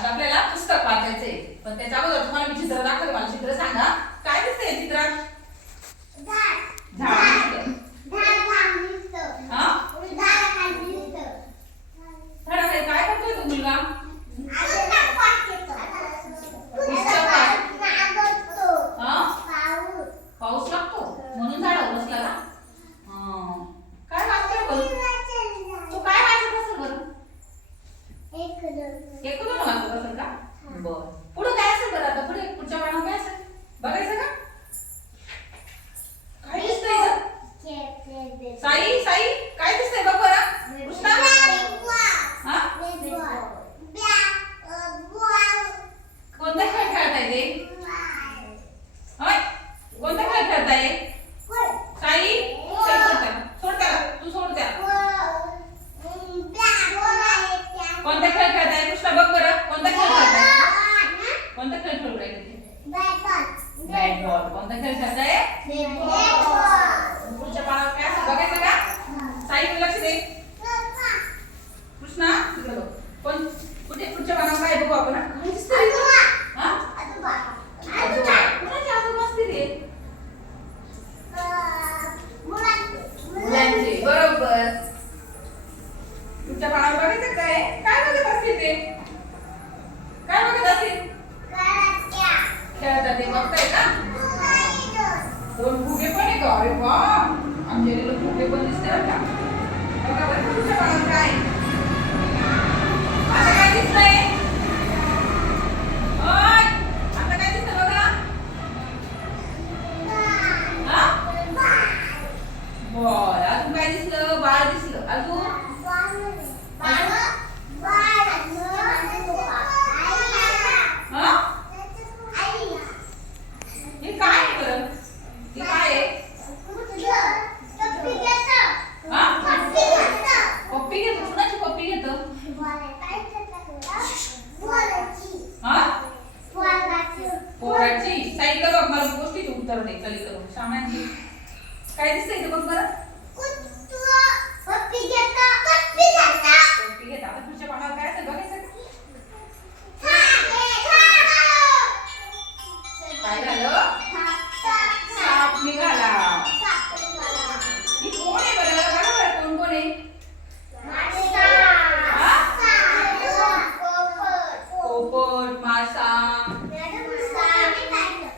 आता आपल्याला पुस्तक वाचायचंय. पण त्याच्या अगोदर तुम्हाला मी चित्र दाखवते मला चित्र सांगा. काय दिसतंय चित्रात झाड दिसतं. हा झाडाखाली काय करतोय तो मुलगा हा पाऊस लागतो म्हणून झाडावर बसला का हा. काय वाचतोय पण तो काय वाचत असेल बरं एक दोन वाचत असेल का बर पुढे काय असेल बरं आता पुढे पुढच्या पानावर काय असेल बघायचं का काय दिसतंय इथं? साई साई काय दिसतंय बघ बरं कृष्णा हा कोणता खेळ खेळताय ते होय कोणता खेळ खेळताय साई चल सोड त्याला. सोड त्याला तू सोड त्याला कोणता खेळ खेळताय कृष्णा बघ बरं कोणता खेळ खेळताय कोणता खेळ खेळू राहिले बॅट बॉल कोणता खेळ खेळताय पुढच्या पानावर काय असेल बघायचं का साई तू लक्ष दे कृष्णा तिकडे बघ कोण कुठे पुढच्या पानावर काय बघू आपण हा? काय दिसतंय इथं? हा? आजोबा. कुणाचे आजोबा असतील हे? मुलांचे बरोबर तुमच्या पानावर बघायचं काय काय बघत असतील ते काय बघत असतील खेळतात ते बघताय का दोन फुगे पण आहे का? अरे वा! आमच्या इकडे फुगे पण दिसते बरं बघा बरं का तुमच्या काय आता काय दिसतंय ओय, आता काय दिसतं बघा हा बरं अजून काय दिसलं बाळ दिसलं अजून हा हे काय आहे बरं हे काय आहे हा पप्पी घेतो कुणाची पप्पी घेतो हा पोराची साईडला बघ मला गोष्टीचे उत्तर दे चली करून श्यामांची काय दिसतंय इथं बघ मला पप्पी घेत आता पुढच्या पानावर काय असेल बघायचं का? काय झालं साप निघाला ही कोण आहे बरं बघा बरं कोण कोण आहे पोपट मासा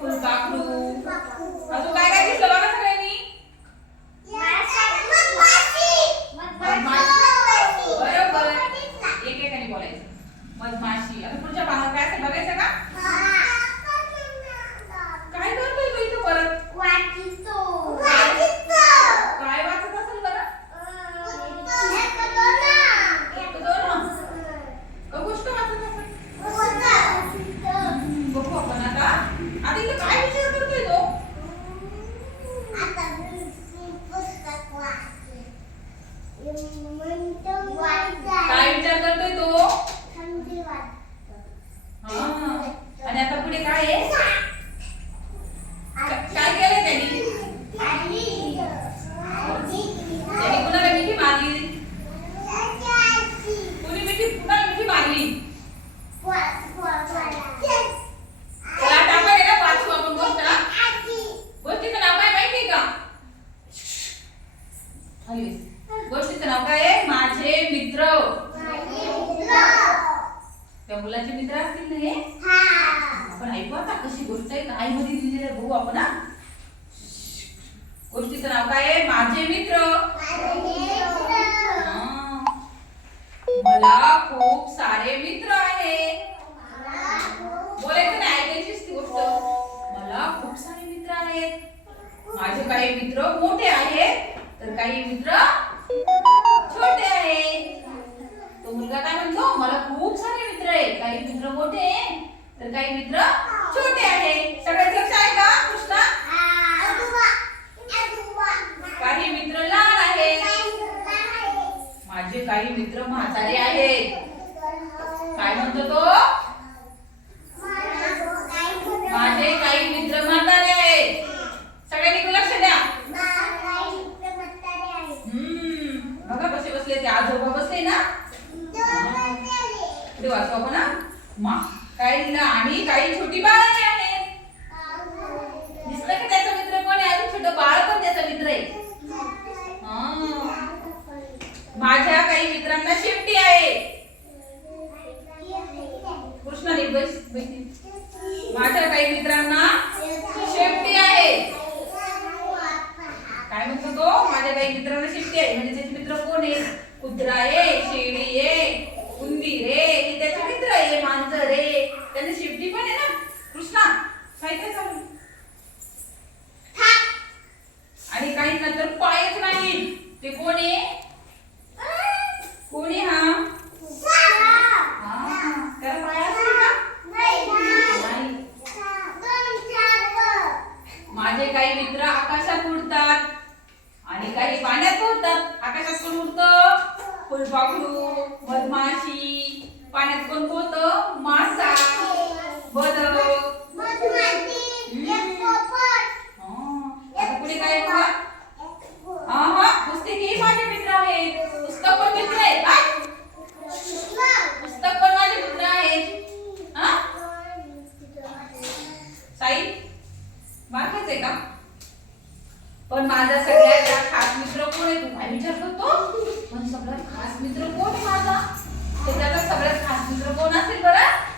फुलपाखरू अजून काय काय दिसलं बघा सगळ्यांनी बरोबर एकेकाने बोलायचं मधमाशी आता पुढच्या पानावर काय असेल बघायचं का काय करतोय तू इथं परत काय वाचत असेल बरं एक दोन का गोष्ट वाचत असेल बघू आपण आता आता इथं काय विचार करतोय तो काय विचार करतोय तो हा. आणि आता पुढे काय आहे काय केलं त्यांनी त्यांनी कुणाला मिठी मारली कुणी मिठी कुणाला मिठी मारली गोष्टीचं नाव काय माहिती का गोष्टीचं नाव काय आहे माझे मित्र त्या मुलाचे मित्र असतील ना हे. आपण ऐकू आता कशी गोष्ट आहे? काय मध्ये दिलेलं आहे बघू आपण गोष्टीचं नाव काय आहे? माझे मित्र. मला खूप सारे मित्र आहे. बोलायचं नाही ऐकायचीच ती गोष्ट. मला खूप सारे मित्र आहेत. माझे काही मित्र मोठे आहेत तर काही मित्र छोटे आहेत. तो मुलगा काय म्हणतो? मला खूप सारे मित्र आहेत. काही मित्र मोठे आहे तर काही मित्र छोटे आहेत सगळ्यात लक्ष आहे का कृष्णा काही मित्र लहान आहेत माझे काही मित्र म्हातारे आहेत काय म्हणतो तो माझे काही मित्र म्हातारे आहेत सगळ्यांनी इकडे लक्ष द्या हम्म बघा कसे बसले ते आजोबा बसले ना पुढे वाचू आपण हा मा काय लिहिलं आम्ही काही छोटी बाळाही आहेत दिसलं की त्याचा मित्र कोण आहे अजून छोटं बाळ पण त्याचा मित्र आहे हा. माझ्या काही मित्रांना शेपटी आहे कृष्णा नीट बस माझ्या काही मित्रांना? शेपटी आहे. काय म्हणतो तो? माझ्या काही मित्रांना शेपटी आहे. म्हणजे त्याचे मित्र कोण आहे कुत्रा आहे उंदीर आहे हे त्याचे मित्र आहे मांजर आहे त्यांना शेपटी पण आहे ना कृष्णा काय काय चालू आहे? आणि काही नंतर पायच नाही ते कोण आहे कोण आहे हा हा, त्याला पाय असतील का नाही माझे काही मित्र आकाशात उडतात आणि काही पाण्यात पाण्यात कोण फुलपाखरू मधमाशी पाण्यात कोण होत? मासा बदक पुढे काय आहे हा हा. पुस्तके माझे मित्र आहेत. पुस्तक पण मित्र आहेत. काय पुस्तक पण माझे मित्र आहेत. हा? साई मार्कच आहे का? पण माझा सगळ्यात खास मित्र कोण आहे तू काय विचार करतो? पण सगळ्यात खास मित्र कोण आहे माझा? त्याच्यातला सगळ्यात खास मित्र कोण असेल बरं?